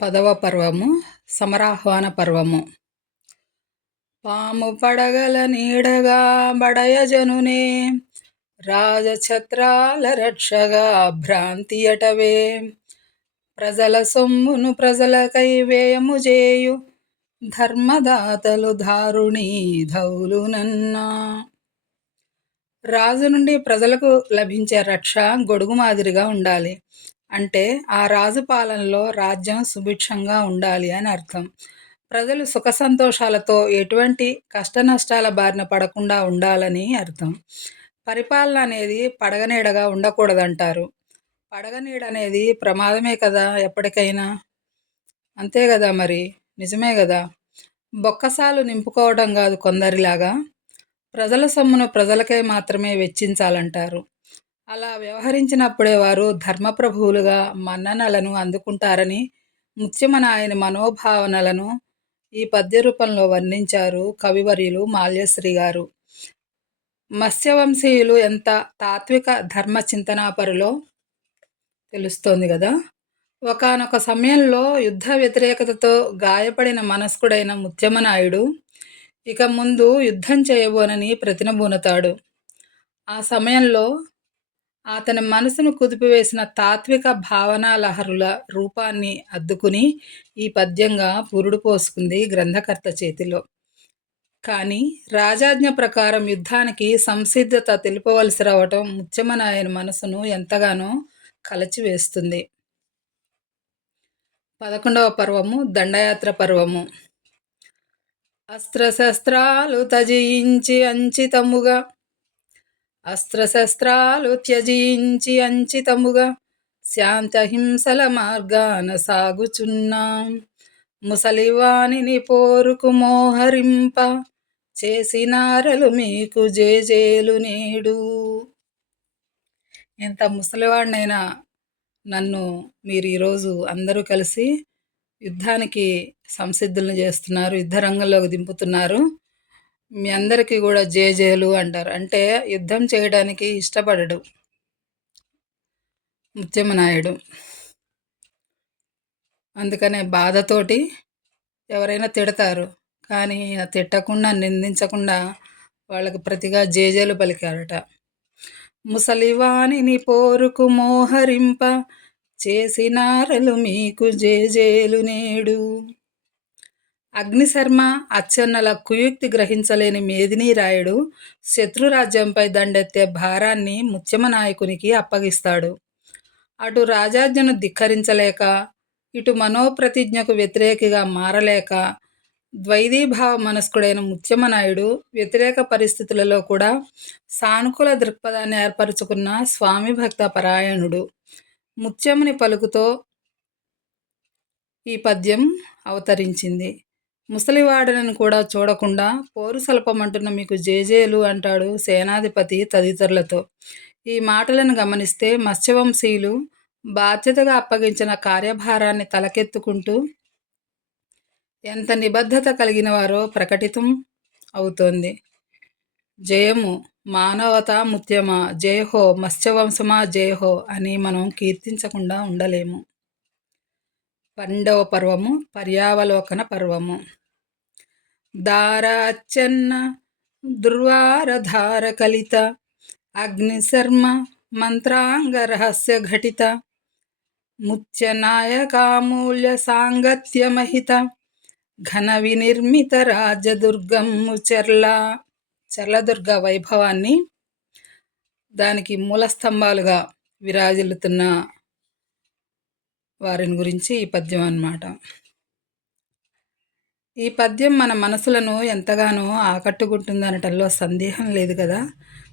పదవ పర్వము సమరాహ్వాన పర్వము. పాము పడగల నీడగా బడయజనునే రాజఛత్రాల రక్షగా భ్రాంతి అటవే. ప్రజల సొమ్మును ప్రజలకై వ్యయము చేయు ధర్మదాతలు దారుణీ ధౌలునన్నా. రాజు నుండి ప్రజలకు లభించే రక్ష గొడుగు మాదిరిగా ఉండాలి. అంటే ఆ రాజు పాలనలో రాజ్యం సుభిక్షంగా ఉండాలి అని అర్థం. ప్రజలు సుఖ సంతోషాలతో ఎటువంటి కష్ట నష్టాల బారిన పడకుండా ఉండాలని అర్థం. పరిపాలన అనేది పడగనీడగా ఉండకూడదంటారు. పడగనీడ అనేది ప్రమాదమే కదా ఎప్పటికైనా. అంతే కదా మరి, నిజమే కదా. బొక్కసాలు నింపుకోవడం కాదు కొందరిలాగా. ప్రజల సొమ్మును ప్రజలకై మాత్రమే వెచ్చించాలంటారు. అలా వ్యవహరించినప్పుడే వారు ధర్మప్రభువులుగా మన్ననలను అందుకుంటారని ముత్యమన ఆయన మనోభావనలను ఈ పద్య రూపంలో వర్ణించారు కవివర్యులు మాల్యశ్రీ గారు. మత్స్యవంశీయులు ఎంత తాత్విక ధర్మ చింతనాపరులో తెలుస్తోంది కదా. ఒకానొక సమయంలో యుద్ధ వ్యతిరేకతతో గాయపడిన మనస్కుడైన ముత్యమనాయుడు ఇక ముందు యుద్ధం చేయబోనని ప్రతినబూనతాడు. ఆ సమయంలో అతని మనసును కుదిపివేసిన తాత్విక భావనా లహరుల రూపాన్ని అద్దుకుని ఈ పద్యంగా పురుడు పోసుకుంది గ్రంథకర్త చేతిలో. కానీ రాజాజ్ఞ ప్రకారం యుద్ధానికి సంసిద్ధత తెలుపవలసి రావటం ముత్యమనాయన మనసును ఎంతగానో కలచివేస్తుంది. 11వ పర్వము దండయాత్ర పర్వము. అస్త్రశస్త్రాలు త్యజించి అంచితముగా శాంతహింసల మార్గాన సాగుచున్నాం. ముసలివాణిని పోరుకు మోహరింప చేసినారలు మీకు జేజేలు నేడు. ఎంత ముసలివాడినైనా నన్ను మీరు ఈరోజు అందరూ కలిసి యుద్ధానికి సంసిద్ధులను చేస్తున్నారు, యుద్ధ రంగంలోకి దింపుతున్నారు. మీ అందరికీ కూడా జేజేలు అంటారు. అంటే యుద్ధం చేయడానికి ఇష్టపడడు ముత్యమనాయుడు. అందుకనే బాధతోటి ఎవరైనా తిడతారు, కానీ తిట్టకుండా నిందించకుండా వాళ్ళకు ప్రతిగా జేజేలు పలికారట. ముసలివాణిని పోరుకు మోహరింప చేసినారలు మీకు జేజేలు నేడు. అగ్నిశర్మ అచ్చెన్నల కుయుక్తి గ్రహించలేని మేదినీరాయుడు శత్రురాజ్యంపై దండెత్తే భారాన్ని ముత్యమనాయకునికి అప్పగిస్తాడు. అటు రాజాజ్ఞను ధిక్కరించలేక, ఇటు మనోప్రతిజ్ఞకు వ్యతిరేకిగా మారలేక ద్వైధీభావ మనస్కుడైన ముత్యమనాయుడు వ్యతిరేక పరిస్థితులలో కూడా సానుకూల దృక్పథాన్ని ఏర్పరచుకున్న స్వామి భక్త పరాయణుడు. ముత్యముని పలుకుతో ఈ పద్యం అవతరించింది. ముసలివాడనని కూడా చూడకుండా పోరు సల్పమంటున్న మీకు జేజేలు అంటాడు సేనాధిపతి తదితరులతో. ఈ మాటలను గమనిస్తే మత్స్యవంశీయులు బాధ్యతగా అప్పగించిన కార్యభారాన్ని తలకెత్తుకుంటూ ఎంత నిబద్ధత కలిగిన వారో ప్రకటితం అవుతోంది. జయము మానవతా ముత్యమా జయహో, మత్స్యవంశమా జయహో అని మనం కీర్తించకుండా ఉండలేము. 12వ పర్వము పర్యావలోకన పర్వము. దారాచన్న దుర్వారధార కలిత అగ్నిశర్మ మంత్రాంగ రహస్య ఘటిత ముత్యనాయకామూల్య సాంగత్యమహిత ఘన వినిర్మిత రాజదుర్గము చర్లదుర్గ వైభవాన్ని, దానికి మూలస్తంభాలుగా విరాజిల్లుతున్న వారిని గురించి ఈ పద్యం అన్నమాట. ఈ పద్యం మన మనసులను ఎంతగానో ఆకట్టుకుంటుందనటంలో సందేహం లేదు కదా.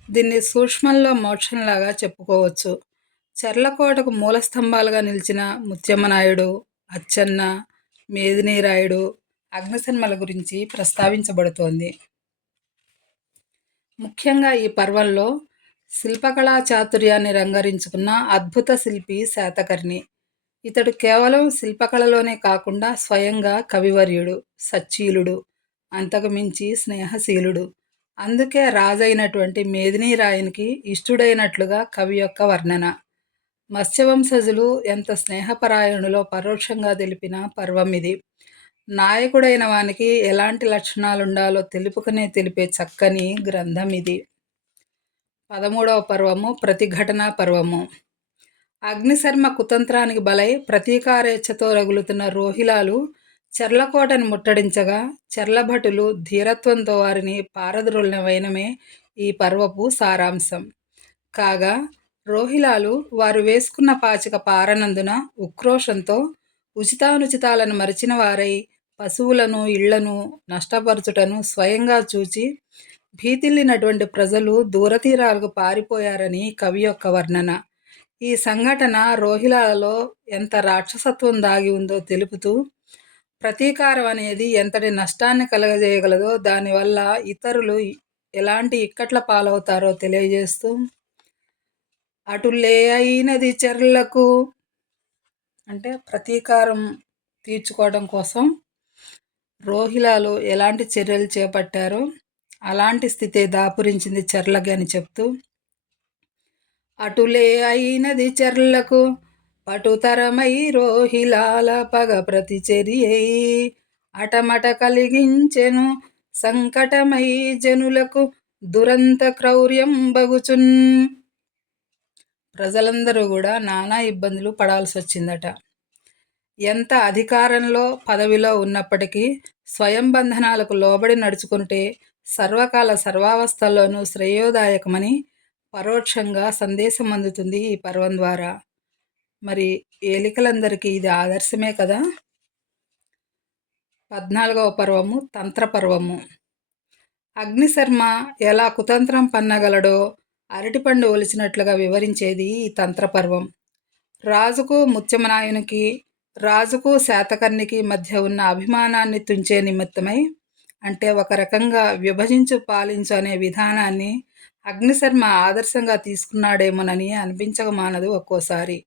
దీన్ని సూక్ష్మంలో మోక్షంలాగా చెప్పుకోవచ్చు. చర్లకోటకు మూలస్తంభాలుగా నిలిచిన ముత్యమనాయుడు, అచ్చెన్న, మేదినీరాయుడు, అగ్నిశర్మల గురించి ప్రస్తావించబడుతోంది. ముఖ్యంగా ఈ పర్వంలో శిల్పకళా చాతుర్యాన్ని రంగరించుకున్న అద్భుత శిల్పి శాతకర్ణి. ఇతడు కేవలం శిల్పకళలోనే కాకుండా స్వయంగా కవివర్యుడు, సచ్చీలుడు, అంతకు మించి స్నేహశీలుడు. అందుకే రాజైనటువంటి మేదినీరాయనికి ఇష్టుడైనట్లుగా కవి యొక్క వర్ణన. మత్స్యవంశజులు ఎంత స్నేహపరాయణులో పరోక్షంగా తెలిపిన పర్వమిది. నాయకుడైన వానికి ఎలాంటి లక్షణాలుండాలో తెలుపుకునే తెలిపే చక్కని గ్రంథమిది. 13వ పర్వము ప్రతిఘటనా పర్వము. అగ్నిశర్మ కుతంత్రానికి బలై ప్రతీకారేచ్ఛతో రగులుతున్న రోహిలాలు చెర్లకోటను ముట్టడించగా చెర్లభటులు ధీరత్వంతో వారిని పారద్రోలిన వైనమే ఈ పర్వపు సారాంశం. కాగా రోహిలాలు వారు వేసుకున్న పాచిక పారనందున ఉక్రోషంతో ఉచితానుచితాలను మరిచిన వారై పశువులను ఇళ్లను నష్టపరచుటను స్వయంగా చూచి భీతిల్లినటువంటి ప్రజలు దూరతీరాలకు పారిపోయారని కవి యొక్క వర్ణన. ఈ సంఘటన రోహిలాలలో ఎంత రాక్షసత్వం దాగి ఉందో తెలుపుతూ ప్రతీకారం అనేది ఎంతటి నష్టాన్ని కలగజేయగలదో, దానివల్ల ఇతరులు ఎలాంటి ఇక్కట్ల పాలవుతారో తెలియజేస్తూ అటులే అయినది చెర్లకు అంటే ప్రతీకారం తీర్చుకోవడం కోసం రోహిలాలు ఎలాంటి చర్యలు చేపట్టారో అలాంటి స్థితే దాపురించింది చెర్లకి అని చెప్తూ అటులే అయినది చెర్లకు పటుతరమై రోహిలాల పగ ప్రతిచర్యై అటమట కలిగించెను సంకటమై జనులకు దురంత క్రౌర్యం బగుచున్. ప్రజలందరూ కూడా నానా ఇబ్బందులు పడాల్సి వచ్చిందట. ఎంత అధికారంలో పదవిలో ఉన్నప్పటికీ స్వయం బంధనాలకు లోబడి నడుచుకుంటే సర్వకాల సర్వావస్థల్లోనూ శ్రేయోదాయకమని పరోక్షంగా సందేశం అందుతుంది ఈ పర్వం ద్వారా. మరి ఏలికలందరికీ ఇది ఆదర్శమే కదా. 14వ పర్వము తంత్రపర్వము. అగ్నిశర్మ ఎలా కుతంత్రం పన్నగలడో అరటిపండు ఒలిచినట్లుగా వివరించేది ఈ తంత్రపర్వం. రాజుకు ముత్యమనాయునికి, రాజుకు శాతకర్ణికి మధ్య ఉన్న అభిమానాన్ని తుంచే నిమిత్తమై, అంటే ఒక రకంగా విభజించు పాలించు అనే విధానాన్ని అగ్నిశర్మ ఆదర్శంగా తీసుకున్నాడేమోనని అనిపించకమానదు ఒక్కోసారి.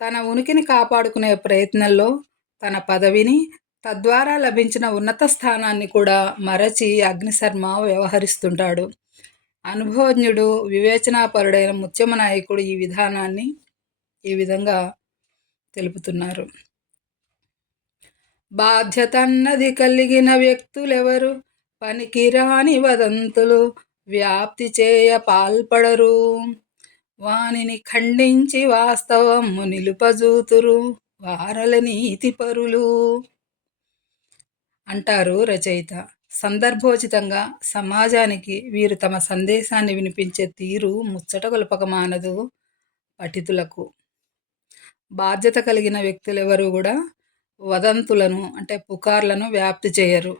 తన ఉనికిని కాపాడుకునే ప్రయత్నంలో తన పదవిని, తద్వారా లభించిన ఉన్నత స్థానాన్ని కూడా మరచి అగ్నిశర్మ వ్యవహరిస్తుంటాడు. అనుభవజ్ఞుడు, వివేచనాపరుడైన ముత్యమనాయకుడు ఈ విధానాన్ని ఈ విధంగా తెలుపుతున్నారు. బాధ్యత అన్నది కలిగిన వ్యక్తులెవరు పనికిరాని వదంతులు వ్యాప్తి చేయ పాల్పడరు, వానిని ఖండించి వాస్తవము నిలుపజూతురు వారల నీతిపరులు అంటారు రచయిత. సందర్భోచితంగా సమాజానికి వీరు తమ సందేశాన్ని వినిపించే తీరు ముచ్చట గొలపకమానదు పఠితులకు. బాధ్యత కలిగిన వ్యక్తులెవరూ కూడా వదంతులను అంటే పుకార్లను వ్యాప్తి చేయరు.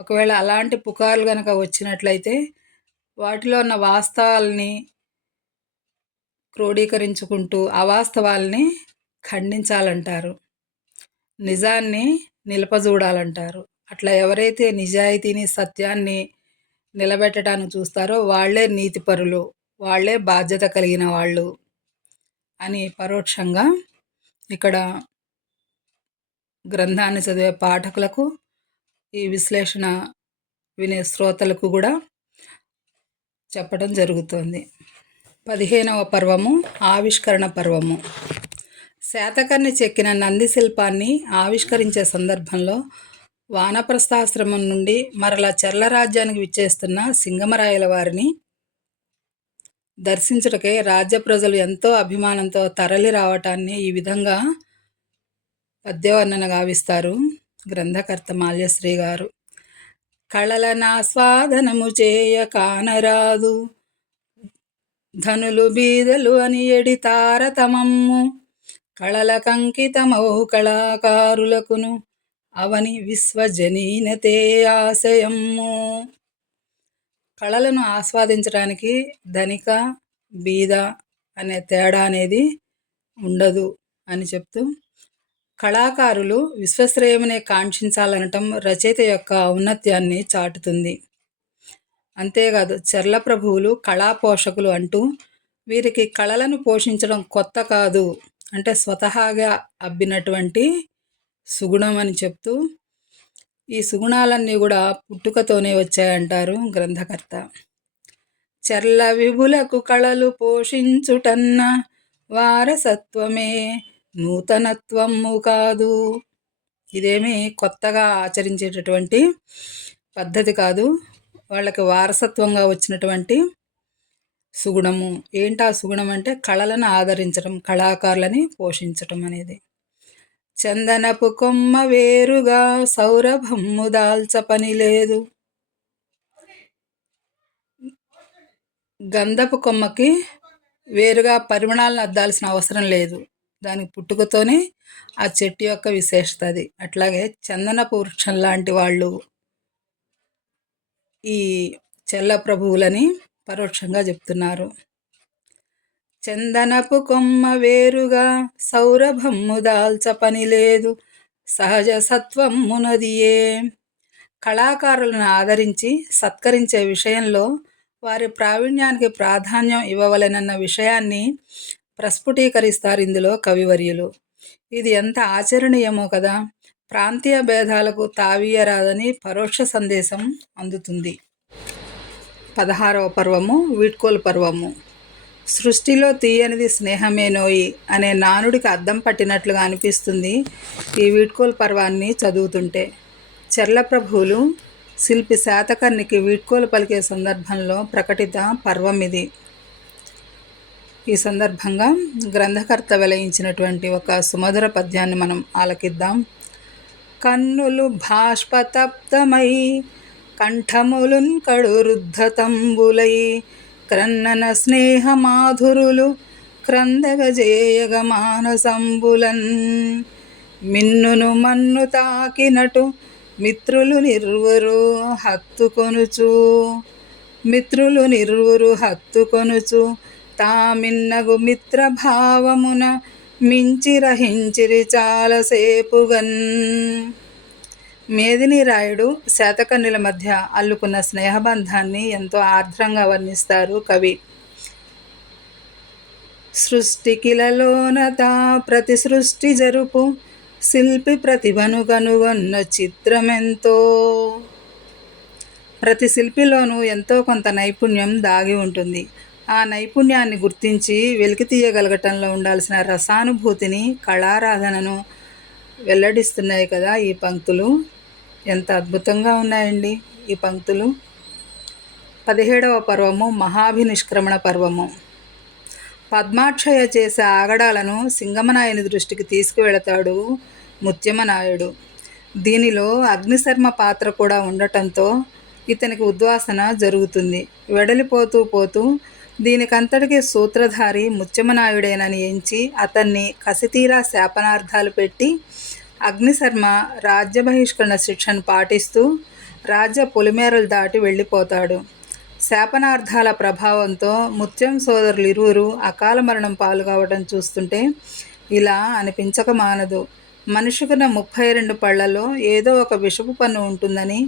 ఒకవేళ అలాంటి పుకార్లు కనుక వచ్చినట్లయితే వాటిలో ఉన్న వాస్తవాల్ని క్రోడీకరించుకుంటూ అవాస్తవాల్ని ఖండించాలంటారు, నిజాన్ని నిలపజూడాలంటారు. అట్లా ఎవరైతే నిజాయితీని, సత్యాన్ని నిలబెట్టడానికి చూస్తారో వాళ్లే నీతిపరులు, వాళ్లే బాధ్యత కలిగిన వాళ్ళు అని పరోక్షంగా ఇక్కడ గ్రంథాన్ని చదివే పాఠకులకు, ఈ విశ్లేషణ వినే శ్రోతలకు కూడా చెప్పడం జరుగుతుంది. 15వ పర్వము ఆవిష్కరణ పర్వము. శాతకర్ణి చెక్కిన నంది శిల్పాన్ని ఆవిష్కరించే సందర్భంలో వానప్రస్థాశ్రమం నుండి మరలా చెర్ల రాజ్యానికి విచ్చేస్తున్న సింగమరాయల వారిని దర్శించుటకే రాజ్య ప్రజలు ఎంతో అభిమానంతో తరలి రావటాన్ని ఈ విధంగా పద్యవర్ణన గావిస్తారు గ్రంథకర్త మాల్యశ్రీ గారు. కళలనాస్వాదనము చేయ కానరాదు ధనులు బీదలు అని ఎడి తారతమమ్ము కళలకంకితమౌ కళాకారులకును అవని విశ్వజనీనతే ఆశయమ్ము. కళలను ఆస్వాదించడానికి ధనిక బీద అనే తేడా అనేది ఉండదు అని చెప్తూ కళాకారులు విశ్వశ్రేయమునే కాంక్షించాలనటం రచయిత యొక్క ఔన్నత్యాన్ని చాటుతుంది. అంతేకాదు చెర్ల ప్రభువులు కళాపోషకులు అంటూ వీరికి కళలను పోషించడం కొత్త కాదు, అంటే స్వతహాగా అబ్బినటువంటి సుగుణం అని చెప్తూ ఈ సుగుణాలన్నీ కూడా పుట్టుకతోనే వచ్చాయంటారు గ్రంథకర్త. చెర్ల విభులకు కళలు పోషించుటన్న వారసత్వమే నూతనత్వము కాదు. ఇదేమీ కొత్తగా ఆచరించేటటువంటి పద్ధతి కాదు. వాళ్ళకి వారసత్వంగా వచ్చినటువంటి సుగుణము. ఏంటా సుగుణం అంటే కళలను ఆదరించడం, కళాకారులని పోషించటం అనేది. చందనపు కొమ్మ వేరుగా సౌరభమ్ము దాల్చ పని లేదు. గంధపు కొమ్మకి వేరుగా పరిమాణాలను అద్దాల్సిన అవసరం లేదు. దానికి పుట్టుకతోనే ఆ చెట్టు యొక్క విశేషత అది. అట్లాగే చందనపు వృక్షం లాంటి వాళ్ళు ఈ చెల్ల ప్రభువులని పరోక్షంగా చెప్తున్నారు. చందనపు కొమ్మ వేరుగా సౌరభమ్ము దాల్చ పని లేదు, సహజ సత్వమునదియే. కళాకారులను ఆదరించి సత్కరించే విషయంలో వారి ప్రావీణ్యానికి ప్రాధాన్యం ఇవ్వవలెనన్న విషయాన్ని ప్రస్ఫుటీకరిస్తారు ఇందులో కవివర్యులు. ఇది ఎంత ఆచరణీయమో కదా. ప్రాంతీయ భేదాలకు తావీయరాదని పరోక్ష సందేశం అందుతుంది. 16వ పర్వము వీడ్కోలు పర్వము. సృష్టిలో తీయనిది స్నేహమేనోయి అనే నానుడికి అద్దం పట్టినట్లుగా అనిపిస్తుంది ఈ వీడ్కోలు పర్వాన్ని చదువుతుంటే. చర్లప్రభువులు శిల్పి శాతకర్ణికి వీడ్కోలు పలికే సందర్భంలో ప్రకటిత పర్వం ఇది. ఈ సందర్భంగా గ్రంథకర్త వెలయించినటువంటి ఒక సుమధుర పద్యాన్ని మనం ఆలకిద్దాం. కన్నులు బాష్పతప్తమై కంఠములున్ కడురుద్ధతంబులై క్రన్నన స్నేహ మాధురులు క్రందగజేయగ మానసంబులన్ మిన్నును మన్ను తాకినటు మిత్రులు నిర్వురు హత్తుకొనుచు తామిన్నగు మిత్రభావమున మించి రహించిరి చాలసేపుగన్. మేదిని రాయుడు శాతకర్ణుల మధ్య అల్లుకున్న స్నేహబంధాన్ని ఎంతో ఆర్ద్రంగా వర్ణిస్తారు కవి. సృష్టికిలలోనతా ప్రతి సృష్టి జరుపు శిల్పి ప్రతిభను కనుగొన్న చిత్రమెంతో. ప్రతి శిల్పిలోనూ ఎంతో కొంత నైపుణ్యం దాగి ఉంటుంది. ఆ నైపుణ్యాన్ని గుర్తించి వెలికి తీయగలగటంలో ఉండాల్సిన రసానుభూతిని, కళారాధనను వెల్లడిస్తున్నాయి కదా ఈ పంక్తులు. ఎంత అద్భుతంగా ఉన్నాయండి ఈ పంక్తులు. 17వ పర్వము మహాభినిష్క్రమణ పర్వము. పద్మాక్షయ చేసే ఆగడాలను సింగమనాయుని దృష్టికి తీసుకువెళతాడు ముత్యమనాయుడు. దీనిలో అగ్నిశర్మ పాత్ర కూడా ఉండటంతో ఇతనికి ఉద్వాసన జరుగుతుంది. వెడలిపోతూ పోతూ దీనికంతటికీ సూత్రధారి ముత్యమనాయుడేనని ఎంచి అతన్ని కసితీరా శాపనార్థాలు పెట్టి అగ్నిశర్మ రాజ్య బహిష్కరణ శిక్షను పాటిస్తూ రాజ్య పొలిమేరలు దాటి వెళ్ళిపోతాడు. శాపనార్థాల ప్రభావంతో ముత్యం సోదరులు ఇరువురు అకాల మరణం పాలుకావడం చూస్తుంటే ఇలా అనిపించక మానదు. మనిషికున్న 32 పళ్లలో ఏదో ఒక విషపు పన్ను ఉంటుందని,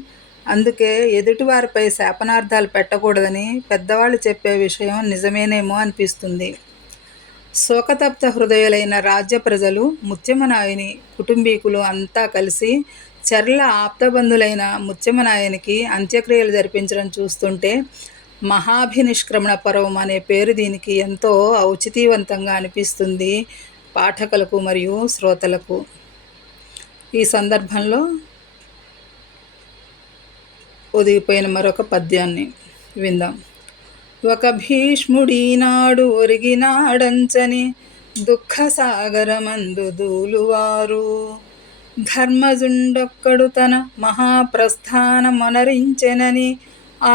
అందుకే ఎదుటివారిపై శాపనార్థాలు పెట్టకూడదని పెద్దవాళ్ళు చెప్పే విషయం నిజమేనేమో అనిపిస్తుంది. శోకతప్త హృదయులైన రాజ్య ప్రజలు, ముత్యమనాయుని కుటుంబీకులు అంతా కలిసి చర్ల ఆప్తబంధులైన ముత్యమనాయునికి అంత్యక్రియలు జరిపించడం చూస్తుంటే మహాభినిష్క్రమణ పర్వం అనే పేరు దీనికి ఎంతో ఔచితీవంతంగా అనిపిస్తుంది పాఠకులకు మరియు శ్రోతలకు. ఈ సందర్భంలో ఒదిగిపోయిన మరొక పద్యాన్ని విందాం. ఒక భీష్ముడీనాడు ఒరిగినాడంచని దుఃఖసాగరమందు దూలువారు ధర్మజుండొక్కడు తన మహాప్రస్థానమొనరించెనని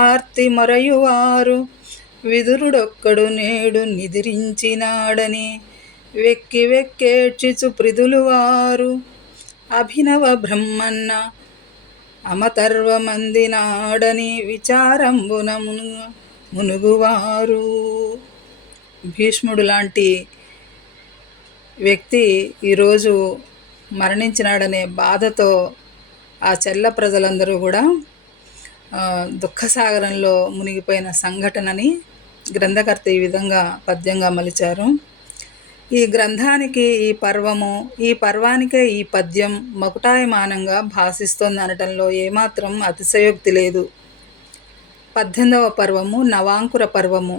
ఆర్తి మొరయువారు విదురుడొక్కడు నేడు నిదిరించినాడని వెక్కి వెక్కేడ్చిచు ప్రిదులువారు అభినవ బ్రహ్మన్న అమతర్వమందినాడని విచారంబున మునుగువారు. భీష్ముడు లాంటి వ్యక్తి ఈరోజు మరణించినాడనే బాధతో ఆ చెల్ల ప్రజలందరూ కూడా దుఃఖసాగరంలో మునిగిపోయిన సంఘటనని గ్రంథకర్త ఈ విధంగా పద్యంగా మలిచారు. ఈ గ్రంథానికి ఈ పర్వానికే ఈ పద్యం మకుటాయమానంగా భాసిస్తోంది అనటంలో ఏమాత్రం అతిశయోక్తి లేదు. 18వ పర్వము నవాంకుర పర్వము.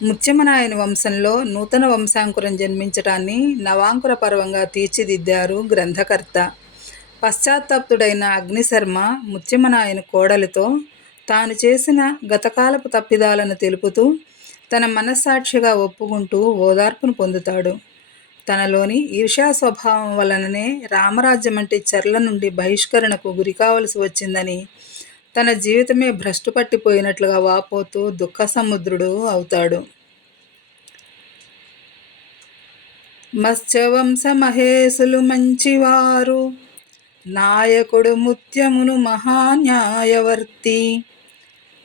ముత్యమనాయని వంశంలో నూతన వంశాంకురం జన్మించటాన్ని నవాంకుర పర్వంగా తీర్చిదిద్దారు గ్రంథకర్త. పశ్చాత్తాప్తుడైన అగ్నిశర్మ ముత్యమనాయని కోడలితో తాను చేసిన గతకాలపు తప్పిదాలను తెలుపుతూ తన మనస్సాక్షిగా ఒప్పుకుంటూ ఓదార్పును పొందుతాడు. తనలోని ఈర్ష్యా స్వభావం వలననే రామరాజ్యం అంటే చెర్ల నుండి బహిష్కరణకు గురికావలసి వచ్చిందని, తన జీవితమే భ్రష్టు పట్టిపోయినట్లుగా వాపోతూ దుఃఖ సముద్రుడు అవుతాడు. మత్స్యవంశ మహేశులు మంచివారు, నాయకుడు ముత్యమును మహాన్యాయవర్తి,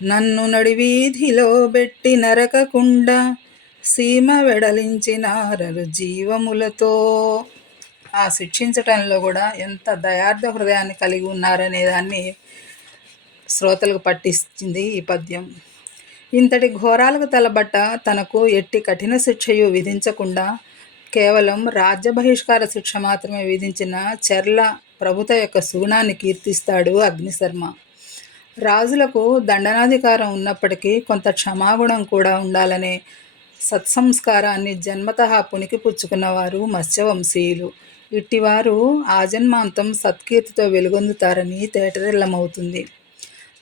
నన్ను నడివీధిలో బెట్టి నరకకుండా సీమ వెడలించినారరు జీవములతో. ఆ శిక్షించటంలో కూడా ఎంత దయార్థ హృదయాన్ని కలిగి ఉన్నారనే దాన్ని శ్రోతలకు పట్టించింది ఈ పద్యం. ఇంతటి ఘోరాలకు తలబట్ట తనకు ఎట్టి కఠిన శిక్షయు విధించకుండా కేవలం రాజ్య బహిష్కార శిక్ష మాత్రమే విధించిన చెర్ల ప్రభుత యొక్క సుగుణాన్ని కీర్తిస్తాడు అగ్నిశర్మ. రాజులకు దండనాధికారం ఉన్నప్పటికీ కొంత క్షమాగుణం కూడా ఉండాలనే సత్సంస్కారాన్ని జన్మతః పుణికిపుచ్చుకున్నవారు మత్స్యవంశీయులు. ఇట్టివారు ఆజన్మాంతం సత్కీర్తితో వెలుగొందుతారని తేటతెల్లమవుతుంది.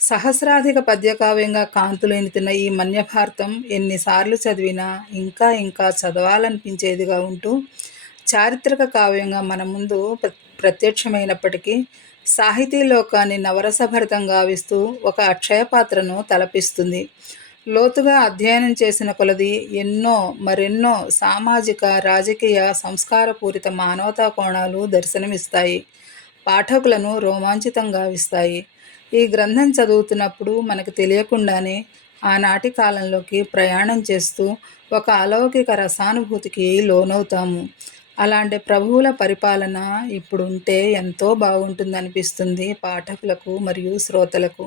సహస్రాధిక పద్యకావ్యంగా కాంతులేనితిన ఈ మన్యభారతం ఎన్నిసార్లు చదివినా ఇంకా ఇంకా చదవాలనిపించేదిగా ఉంటూ చారిత్రక కావ్యంగా మన ముందు ప్రత్యక్షమైనప్పటికీ సాహితీ లోకాన్ని నవరసభరితం గావిస్తూ ఒక అక్షయ పాత్రను తలపిస్తుంది. లోతుగా అధ్యయనం చేసిన కొలది మరెన్నో సామాజిక, రాజకీయ, సంస్కారపూరిత మానవతా కోణాలు దర్శనమిస్తాయి, పాఠకులను రోమాంచితం గావిస్తాయి. ఈ గ్రంథం చదువుతున్నప్పుడు మనకు తెలియకుండానే ఆనాటి కాలంలోకి ప్రయాణం చేస్తూ ఒక అలౌకిక రసానుభూతికి లోనవుతాము. అలాంటి ప్రభువుల పరిపాలన ఇప్పుడుంటే ఎంతో బాగుంటుందనిపిస్తుంది పాఠకులకు మరియు శ్రోతలకు.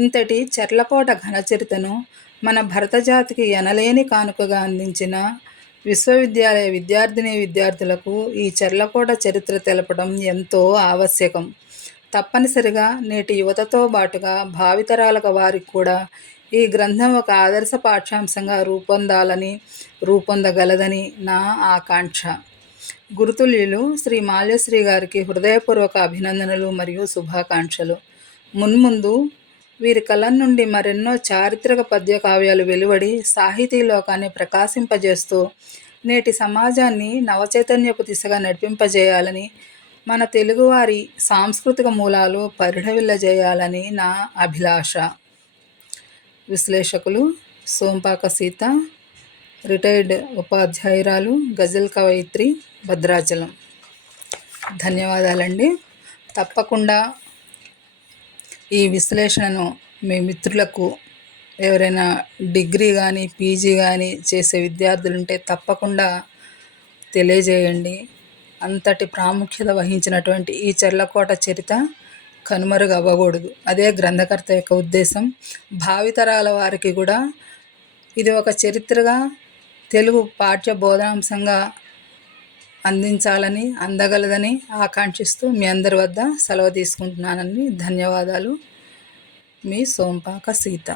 ఇంతటి చెర్లకోట ఘనచరితను మన భరతజాతికి ఎనలేని కానుకగా అందించిన విశ్వవిద్యాలయ విద్యార్థులకు ఈ చెర్లకోట చరిత్ర తెలపడం ఎంతో ఆవశ్యకం. తప్పనిసరిగా నేటి యువతతో బాటుగా భావితరాల వారికి కూడా ఈ గ్రంథం ఒక ఆదర్శ పాఠ్యాంశంగా రూపొందగలదని నా ఆకాంక్ష. గురుతుల్యులు శ్రీ మాల్యశ్రీ గారికి హృదయపూర్వక అభినందనలు మరియు శుభాకాంక్షలు. మున్ముందు వీరి కలం నుండి మరెన్నో చారిత్రక పద్య కావ్యాలు వెలువడి సాహితీ లోకాన్ని ప్రకాశింపజేస్తూ నేటి సమాజాన్ని నవచైతన్యపు దిశగా నడిపింపజేయాలని, మన తెలుగువారి సాంస్కృతిక మూలాలు పరిఢవిల్లజేయాలని నా అభిలాష. విశ్లేషకులు సోంపాక సీత, రిటైర్డ్ ఉపాధ్యాయురాలు, గజల్ కవయిత్రి, భద్రాచలం. ధన్యవాదాలండి. తప్పకుండా ఈ విశ్లేషణను మీ మిత్రులకు, ఎవరైనా డిగ్రీ కానీ పీజీ కానీ చేసే విద్యార్థులుంటే తప్పకుండా తెలియజేయండి. అంతటి ప్రాముఖ్యత వహించినటువంటి ఈ చెర్లకోట చరిత కనుమరుగు అవ్వకూడదు. అదే గ్రంథకర్త యొక్క ఉద్దేశం. భావితరాల వారికి కూడా ఇది ఒక చరిత్రగా తెలుగు పాఠ్య బోధాంశంగా అందగలదని ఆకాంక్షిస్తూ మీ అందరి వద్ద సెలవు తీసుకుంటున్నానని. ధన్యవాదాలు. మీ సోంపాక సీత.